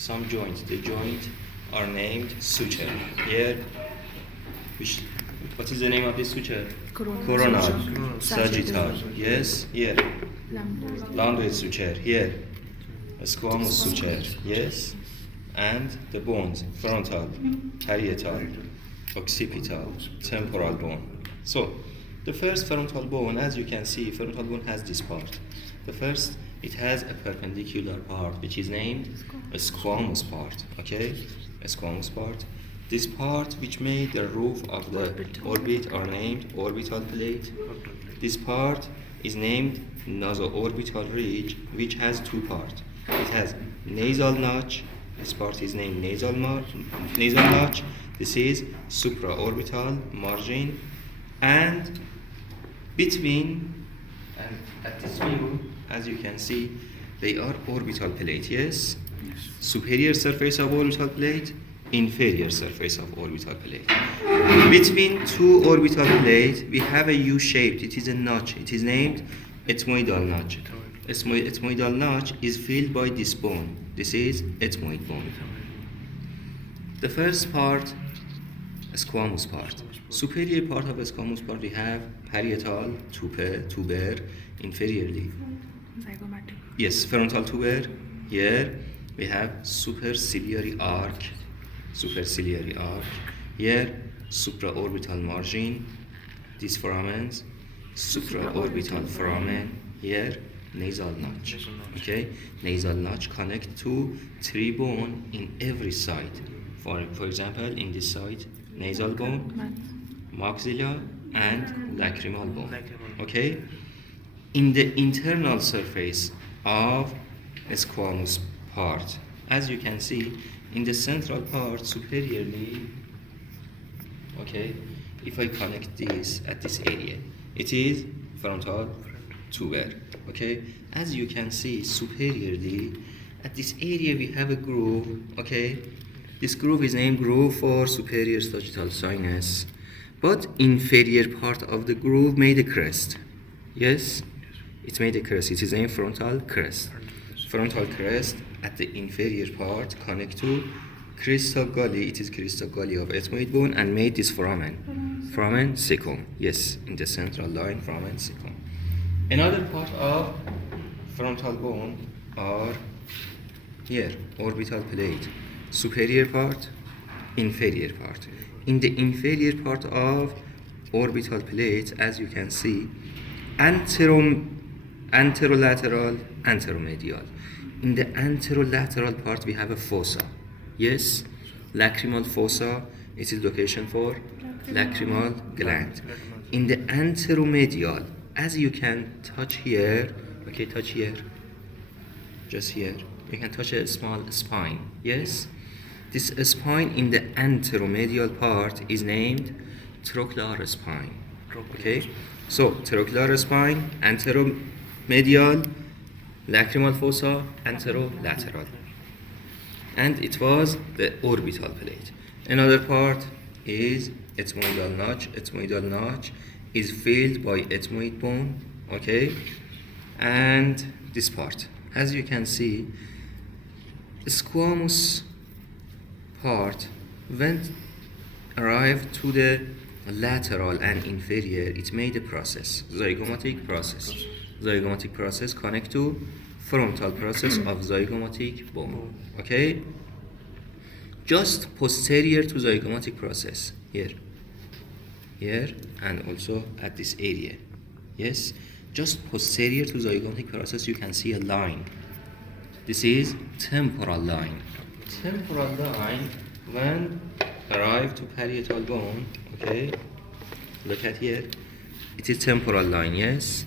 some joints. The joints are named suture. Here, what is the name of this suture? Coronal, sagittal. Yes, here. Landoid suture. Here, squamous suture. Yes, and the bones: frontal, parietal, occipital, temporal bone. So, the first frontal bone, as you can see, frontal bone has this part. The first, it has a perpendicular part, which is named a squamous part. Okay, a squamous part. This part, which made the roof of the orbit, are named orbital plate. This part is named naso-orbital ridge, which has two parts. It has nasal notch. This part is named nasal notch. This is supraorbital margin, and between and at this view, as you can see, they are orbital plate. Yes, superior surface of orbital plate, inferior surface of orbital plate. Between two orbital plates, we have a U-shaped. It is a notch. It is named ethmoidal notch. Ethmoidal notch is filled by this bone. This is ethmoid bone. The first part, a squamous part. Superior part of a squamous part, we have parietal tuber, inferiorly. Zygomatic. Yes, frontal tuber. Here we have superciliary arc. Here, supraorbital margin. These foramens, supraorbital foramen. Here, nasal notch. Okay, nasal notch connect to three bone in every side. For example, in this side, nasal bone, maxilla, and lacrimal bone. Okay, in the internal surface of a squamous part, as you can see, in the central part superiorly, okay, if I connect this at this area, it is frontal tuber. Okay, as you can see, superiorly at this area we have a groove. Okay, this groove is named groove for superior sagittal sinus, but inferior part of the groove made a crest. Yes, it made a crest. It is named frontal crest. Frontal crest at the inferior part connect to crystal gully. It is crystal gully of ethmoid bone and made this foramen secum. Yes, in the central line, foramen secum. Another part of frontal bone are here, orbital plate. Superior part, inferior part. In the inferior part of orbital plate, as you can see, anterolateral, anteromedial. In the anterolateral part, we have a fossa. Yes, lacrimal fossa. It is location for lacrimal gland. In the anteromedial, as you can touch here, okay, touch here, just here, you can touch a small spine. Yes, this spine in the anteromedial part is named trochlear spine. Okay, so trochlear spine, anteromedial, lacrimal fossa, anterolateral, and it was the orbital plate. Another part is ethmoidal notch. Ethmoidal notch is filled by ethmoid bone. Okay, and this part, as you can see, the squamous part arrived to the lateral and inferior. It made a process, zygomatic process. Zygomatic process connect to frontal process of zygomatic bone. Okay, just posterior to zygomatic process, here, and also at this area. Yes, just posterior to zygomatic process, you can see a line. This is temporal line. Temporal line, when arrive to parietal bone, okay, look at here, it is temporal line. Yes,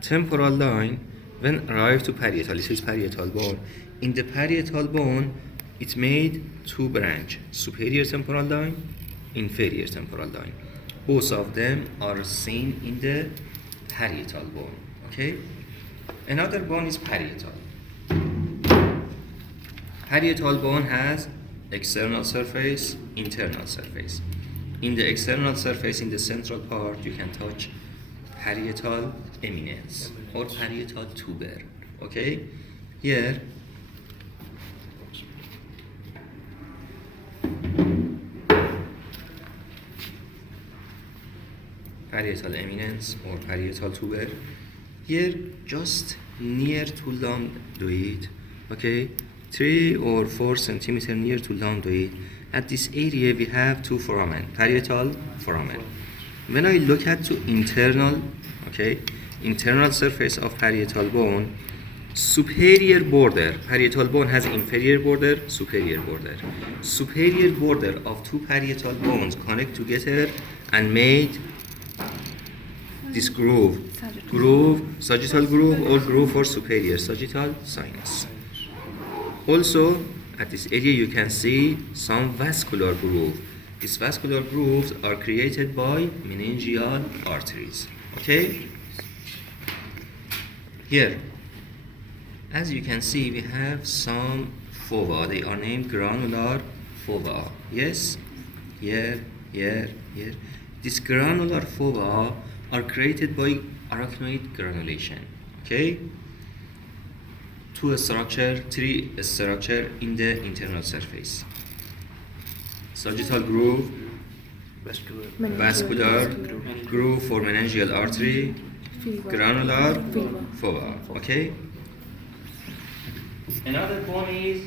temporal line, when arrive to parietal, it is parietal bone. In the parietal bone, it made two branch, superior temporal line, inferior temporal line. Both of them are seen in the parietal bone. Okay, another bone is parietal. Parietal bone has external surface, internal surface. In the external surface, in the central part, you can touch parietal eminence or parietal tuber. Okay, here parietal eminence or parietal tuber. Here, just near to lambdoid, okay, 3 or 4 centimeter near to lambdoid. At this area, we have two foramen, parietal foramen. When I look at to internal, okay, internal surface of parietal bone, superior border, parietal bone has inferior border, superior border. Superior border of two parietal bones connect together and made this groove, sagittal groove or groove for superior sagittal sinus. Also, at this area you can see some vascular groove. These vascular grooves are created by meningeal arteries. Okay? Here, as you can see, we have some fova. They are named granular fova. Yes? Here. This granular fova are created by arachnoid granulation. Okay? Three structure in the internal surface. Sagittal groove, vascular groove for meningeal artery, granular fova. Okay? Another bone is,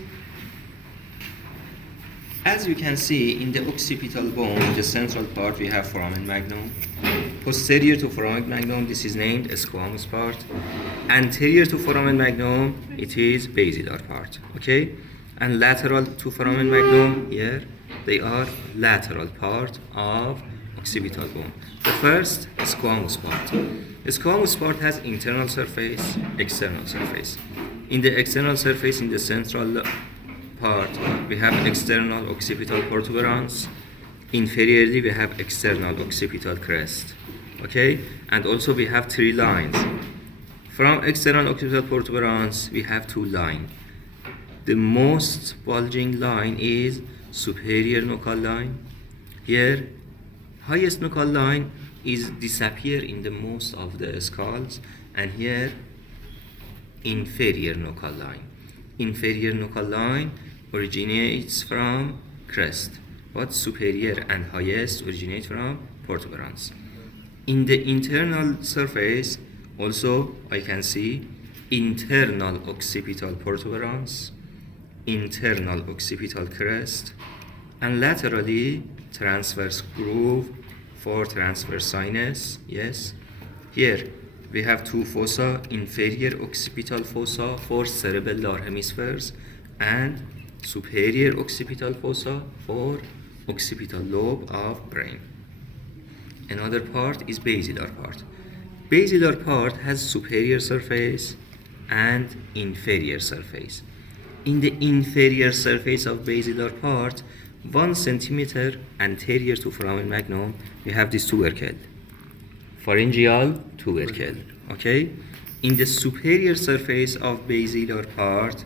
as you can see in the occipital bone, the central part, we have foramen magnum. Posterior to foramen magnum, this is named squamous part. Anterior to foramen magnum, it is basilar part. Okay? And lateral to foramen magnum, here, they are lateral part of occipital bone. The first, squamous part. The squamous part has internal surface, external surface. In the external surface, in the central part, we have external occipital protuberance. Inferiorly, we have external occipital crest. Okay? And also we have three lines. From external occipital protuberance, we have two lines. The most bulging line is superior nuchal line. Here, highest nuchal line is disappear in the most of the skulls, and here, inferior nuchal line. Inferior nuchal line originates from crest, but superior and highest originate from protuberance. In the internal surface, also I can see internal occipital protuberance, internal occipital crest, and laterally transverse groove for transverse sinus. Yes. Here we have two fossa, inferior occipital fossa for cerebellar hemispheres and superior occipital fossa for occipital lobe of brain. Another part is basilar part. Basilar part has superior surface and inferior surface. In the inferior surface of basilar part, 1 centimeter anterior to foramen magnum, we have this tubercle, pharyngeal tubercle. Okay? In the superior surface of basilar part,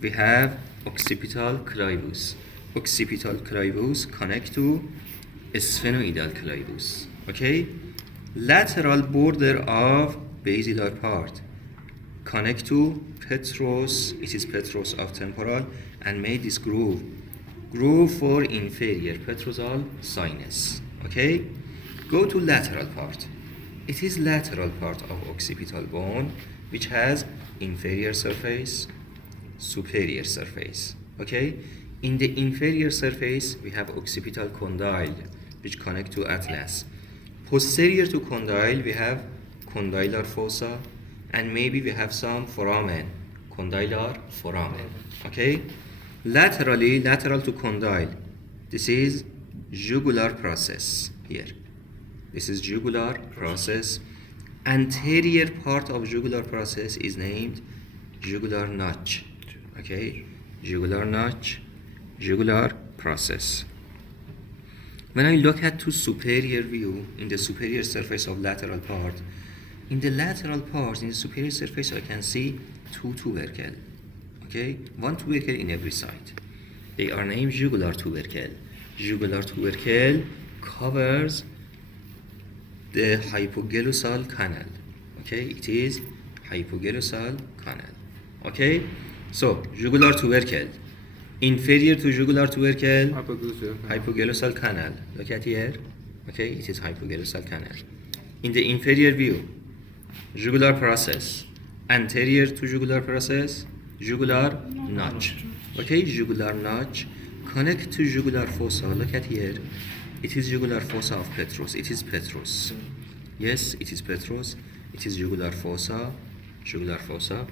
we have occipital clivus. Occipital clivus connect to sphenoidal clivus. Okay? Lateral border of basilar part connect to petrous, it is petrous of temporal, and made this groove for inferior petrosal sinus. Okay? Go to lateral part. It is lateral part of occipital bone which has inferior surface, superior surface. Okay? In the inferior surface we have occipital condyle which connect to atlas. Posterior to condyle we have condylar fossa, and maybe we have some foramen, condylar foramen. Okay? Laterally, lateral to condyle, this is jugular process here. This is jugular process. Anterior part of jugular process is named jugular notch. Okay? Jugular notch, jugular process. When I look at to superior view in the superior surface of lateral part, in the lateral part, in the superior surface, I can see two tubercle. Okay? One tubercle in every side. They are named jugular tubercle. Jugular tubercle covers the hypoglossal canal. Okay? It is hypoglossal canal. Okay? So, jugular tubercle. Inferior to jugular tubercle, hypoglossal canal. Look at here. Okay, it is hypoglossal canal. In the inferior view, jugular process, anterior to jugular process, jugular notch. Okay, jugular notch connect to jugular fossa. Look at here. It is jugular fossa of Petrus. It is Petrus. Yes, it is Petrus. It is jugular fossa. Jugular fossa.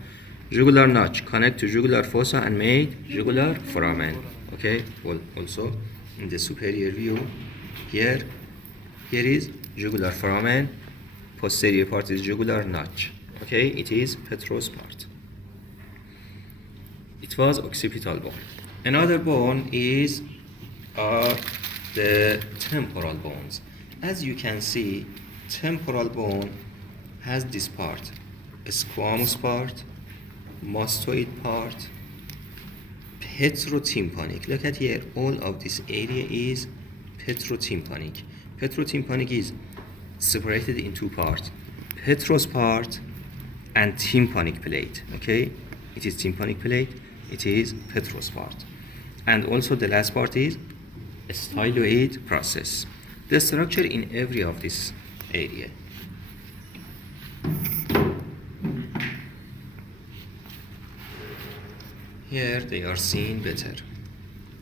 Jugular notch connect to jugular fossa and made jugular foramen. Okay, well, also in the superior view, here is jugular foramen. Posterior part is jugular notch. Okay, it is Petrus part. It was occipital bone. Another bone is the temporal bones. As you can see, temporal bone has this part, a squamous part, mastoid part, petrotympanic. Look at here, all of this area is petrotympanic. Petrotympanic is separated in two parts, Petrus part and tympanic plate. Okay, it is tympanic plate, it is Petrus part. And also the last part is a styloid process. The structure in every of this area. Here they are seen better.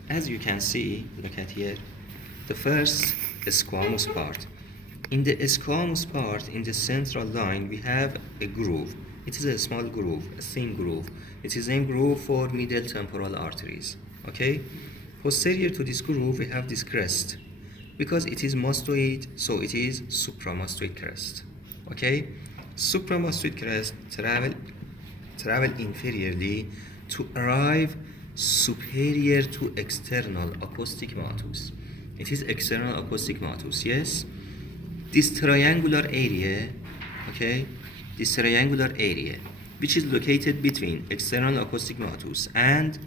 As you can see, look at here, the first squamous part. In the squamous part, in the central line, we have a groove. It is a small groove, a thin groove. It is a groove for middle temporal arteries. Okay? Posterior to this groove, we have this crest. Because it is mastoid, so it is supramastoid crest. Okay? Supramastoid crest travel inferiorly to arrive superior to external acoustic matus. It is external acoustic matus, yes? This triangular area, okay? This triangular area, which is located between external acoustic matus and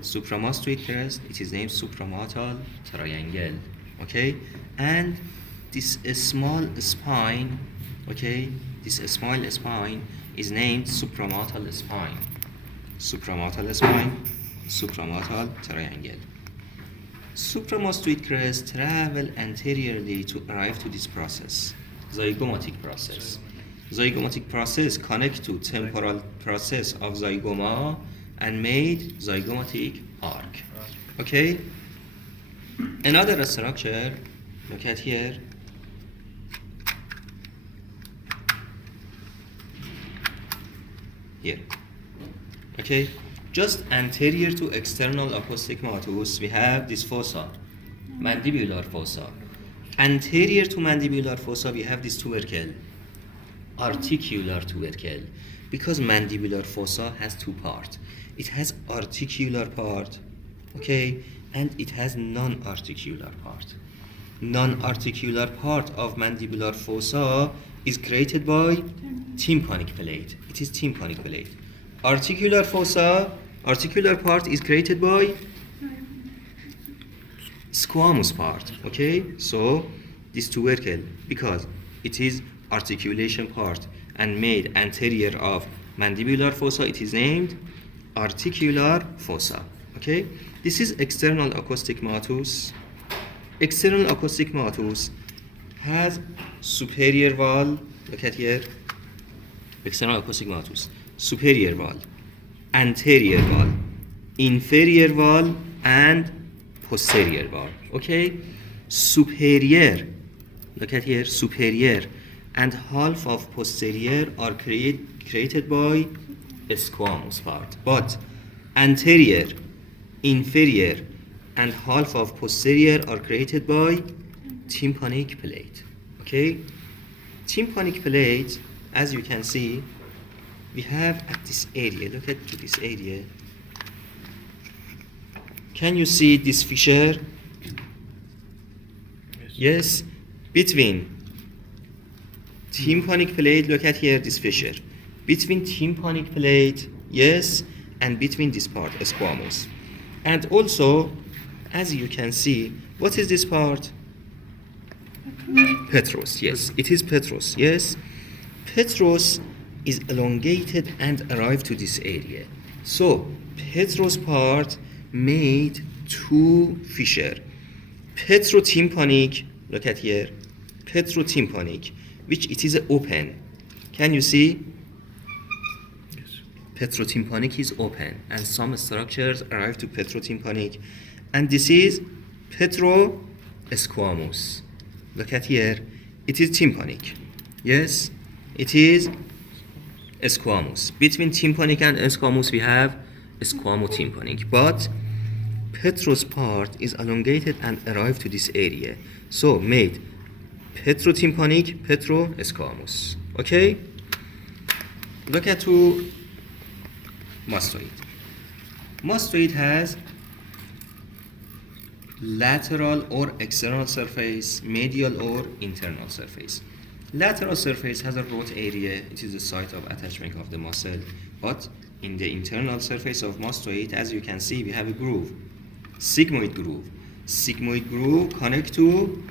supramastoid crest, it is named supramatal triangle, okay? And this small spine, okay? This small spine is named supramatal spine. Supramatal spine, supramatal triangle. Supramastoid crest travel anteriorly to arrive to this process, zygomatic process. Zygomatic process connect to temporal process of zygoma and made zygomatic arc. Okay? Another structure, look at here. Here. Okay? Just anterior to external acoustic matus, we have this fossa, mandibular fossa. Anterior to mandibular fossa, we have this tubercle, articular tubercle. Because mandibular fossa has two parts. It has articular part, okay, and it has non-articular part. Non-articular part of mandibular fossa is created by tympanic plate. It is tympanic plate. Articular fossa, articular part is created by squamous part, okay? So this tubercle, because it is articulation part and made anterior of mandibular fossa, it is named articular fossa, okay? This is external acoustic matus. External acoustic matus has superior wall, look at here, external acoustic matus, superior wall, anterior wall, inferior wall, and posterior wall. Okay? Superior, look at here, superior and half of posterior are created by a squamous part. But anterior, inferior, and half of posterior are created by tympanic plate. Okay? Tympanic plate, as you can see, we have at this area, look at this area. Can you see this fissure? Yes. Between tympanic plate, look at here this fissure. Between tympanic plate, yes, and between this part, squamous. And also, as you can see, what is this part? Petrus, yes, it is Petrus, yes. Petrus is elongated and arrived to this area. So, Petrus part made two fissure. Petrotympanic, Look at here. Petrotympanic, which it is open. Can you see? Yes. Petrotympanic is open, and some structures arrive to petrotympanic, and this is petrosquamous. Look at here. It is tympanic. Yes, it is squamous. Between tympanic and squamous, we have squamotympanic, but petrous part is elongated and arrived to this area, so made petrotympanic, petrosquamous. Okay, look at to mastoid. Mastoid has lateral or external surface, medial or internal surface. Lateral surface has a broad area. It is the site of attachment of the muscle. But in the internal surface of mastoid, as you can see, we have a groove, sigmoid groove. Sigmoid groove connect to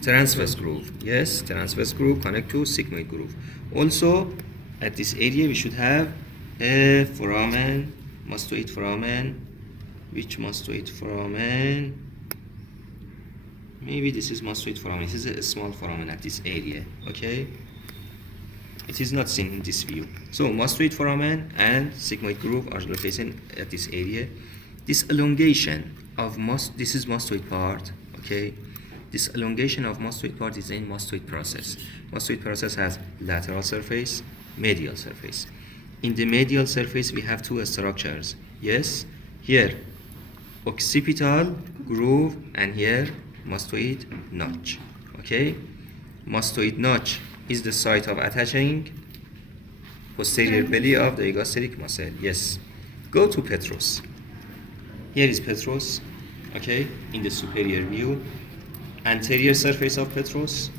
transverse groove. Yes, transverse groove connect to sigmoid groove. Also, at this area, we should have a foramen, mastoid foramen. Which mastoid foramen? Maybe this is mastoid foramen. This is a small foramen at this area. Okay, it is not seen in this view. So mastoid foramen and sigmoid groove are located at this area. This elongation of this is mastoid part. Okay, this elongation of mastoid part is in mastoid process. Mastoid process has lateral surface, medial surface. In the medial surface, we have two structures. Yes, here occipital groove, and here mastoid notch. Okay, mastoid notch is the site of attaching posterior belly of the gastric muscle. Yes, go to petrous. Here is petrous. Okay, in the superior view, anterior surface of petrous,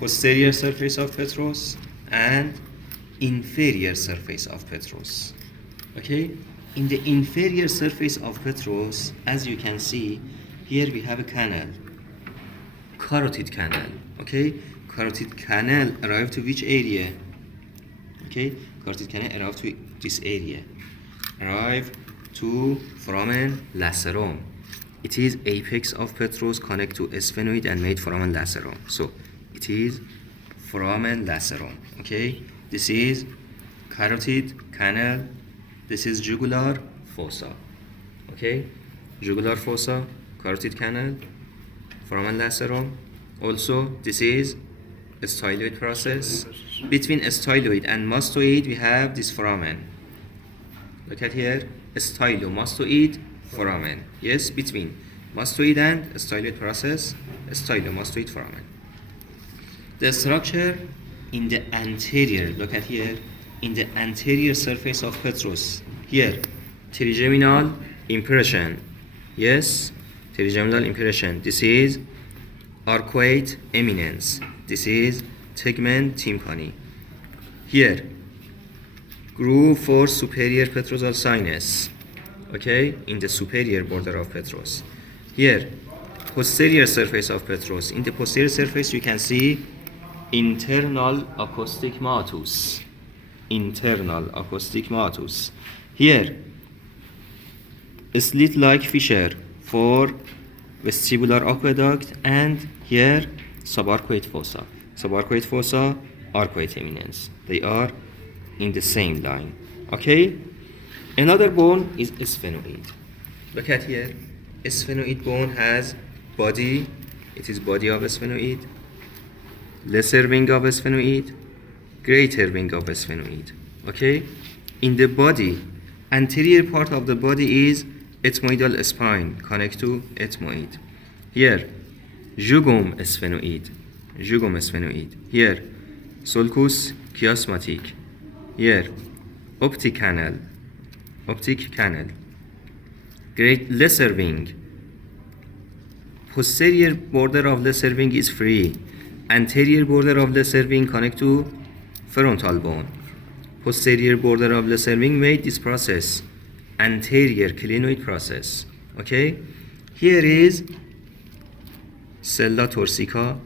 posterior surface of petrous, and inferior surface of petrous. Okay, in the inferior surface of petrous, as you can see, here we have a canal, carotid canal. Okay, carotid canal arrive to which area? Okay, carotid canal arrive to this area, arrive to foramen lacerum. It is apex of petrous, connect to sphenoid and made foramen lacerum. So it is foramen lacerum. Okay, this is carotid canal. This is jugular fossa. Okay, jugular fossa, carotid canal, foramen lacerum. Also, this is a styloid process. Between a styloid and mastoid, we have this foramen. Look at here, stylomastoid foramen. Yes, between mastoid and styloid process, stylomastoid foramen. The structure in the anterior, look at here, in the anterior surface of petrous. Here, trigeminal impression. Yes, trigeminal impression. This is arcuate eminence. This is tegment tympani. Here, groove for superior petrosal sinus. Okay, in the superior border of petrous. Here, posterior surface of petrous. In the posterior surface, you can see internal acoustic meatus. Internal acoustic meatus. Here, a slit-like fissure for vestibular aqueduct, and here subarcuate fossa. Subarcuate fossa, arcuate eminence. They are in the same line. Okay? Another bone is sphenoid. Look at here. Sphenoid bone has body. It is body of sphenoid. Lesser wing of sphenoid. Greater wing of sphenoid. Okay? In the body, anterior part of the body is ethmoidal spine, connect to ethmoid. Here, jugum sphenoid. Jugum sphenoid. Here, sulcus chiasmatic. Here, optic canal. Optic canal. Great lesser wing. Posterior border of lesser wing is free. Anterior border of lesser wing connect to frontal bone. Posterior border of lesser wing made this process. Anterior clinoid process. Okay? Here is sella torsica.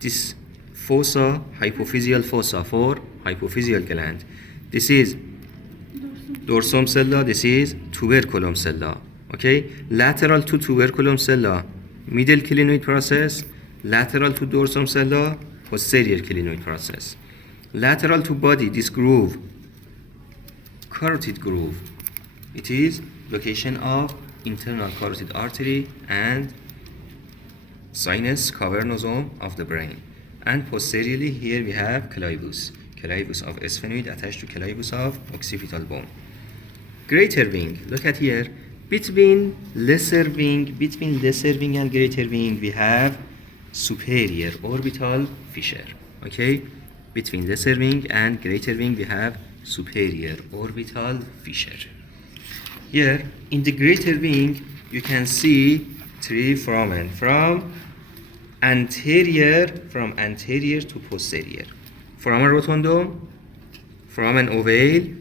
This fossa, hypophyseal fossa for hypophyseal gland. This is dorsum sella. This is tuberculum sella. Okay? Lateral to tuberculum sella, middle clinoid process, lateral to dorsum sella, posterior clinoid process. Lateral to body, this groove, carotid groove. It is location of internal carotid artery and sinus cavernosum of the brain. And posteriorly, here we have clavus of sphenoid attached to clavus of occipital bone. Greater wing, look at here. Between lesser wing and greater wing, we have superior orbital fissure. Okay? Between lesser wing and greater wing, we have superior orbital fissure. Here, in the greater wing, you can see three foramen from anterior to posterior. Foramen rotundum, foramen ovale,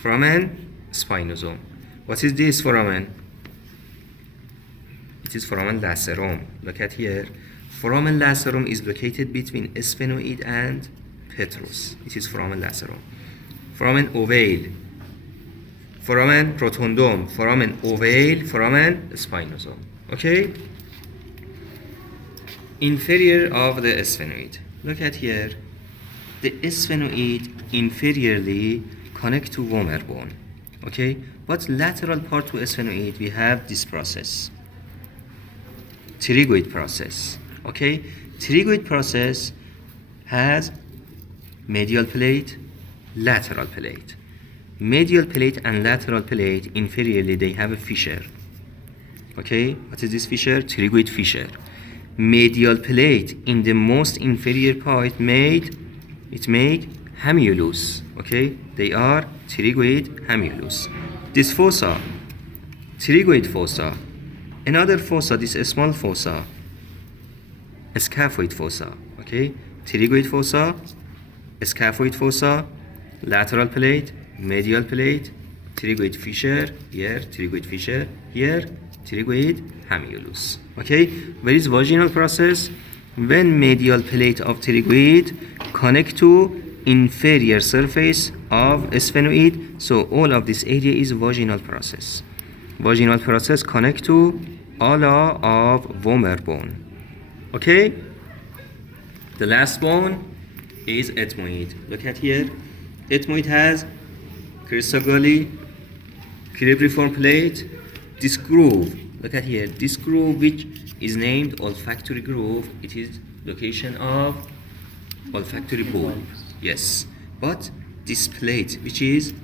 foramen spinosum. What is this foramen? It is foramen lacerum. Look at here. Foramen lacerum is located between sphenoid and petrous. It is foramen lacerum. Foramen ovale, foramen rotundum, foramen ovale, foramen spinosum. Okay? Inferior of the sphenoid. Look at here. The sphenoid inferiorly connect to vomer bone. Okay? But lateral part to sphenoid, we have this process. Pterygoid process. Okay? Pterygoid process has medial plate, lateral plate. Medial plate and lateral plate, inferiorly, they have a fissure. Okay? What is this fissure? Pterygoid fissure. Medial plate in the most inferior part make hamulus. Okay? They are pterygoid hamulus. This fossa, pterygoid fossa. Another fossa, this small fossa, scaphoid fossa. Okay? Pterygoid fossa, scaphoid fossa, lateral plate, medial plate, pterygoid fissure, here, pterygoid fissure, here, pterygoid hamulus. Okay? Where is vaginal process? When medial plate of pterygoid connect to inferior surface of sphenoid, so all of this area is vaginal process. Vaginal process connect to ala of vomer bone. Okay? The last bone is ethmoid. Look at here. Ethmoid has cristogali, cribriform plate, this groove. Look at here. This groove, which is named olfactory groove, it is location of olfactory bulb. Yes. But this plate, which is,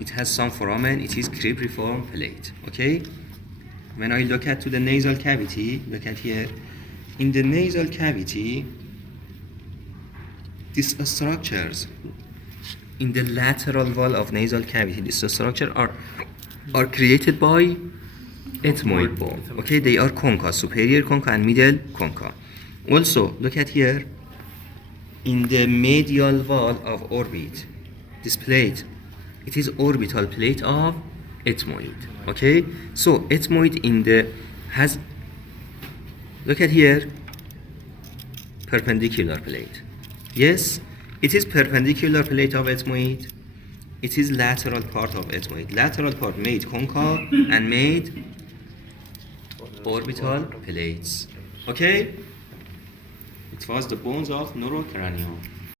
it has some foramen, it is cribriform plate. Okay? When I look at to the nasal cavity, look at here. In the nasal cavity, these structures in the lateral wall of nasal cavity, these structures are created by ethmoid bone. Okay, they are concha, superior concha and middle concha. Also, look at here. In the medial wall of orbit, this plate, it is orbital plate of ethmoid. Okay, so ethmoid in the has, look at here, perpendicular plate. Yes, it is perpendicular plate of ethmoid. It is lateral part of ethmoid. Lateral part made concha and made orbital plates. Okay? It was the bones of neurocranium.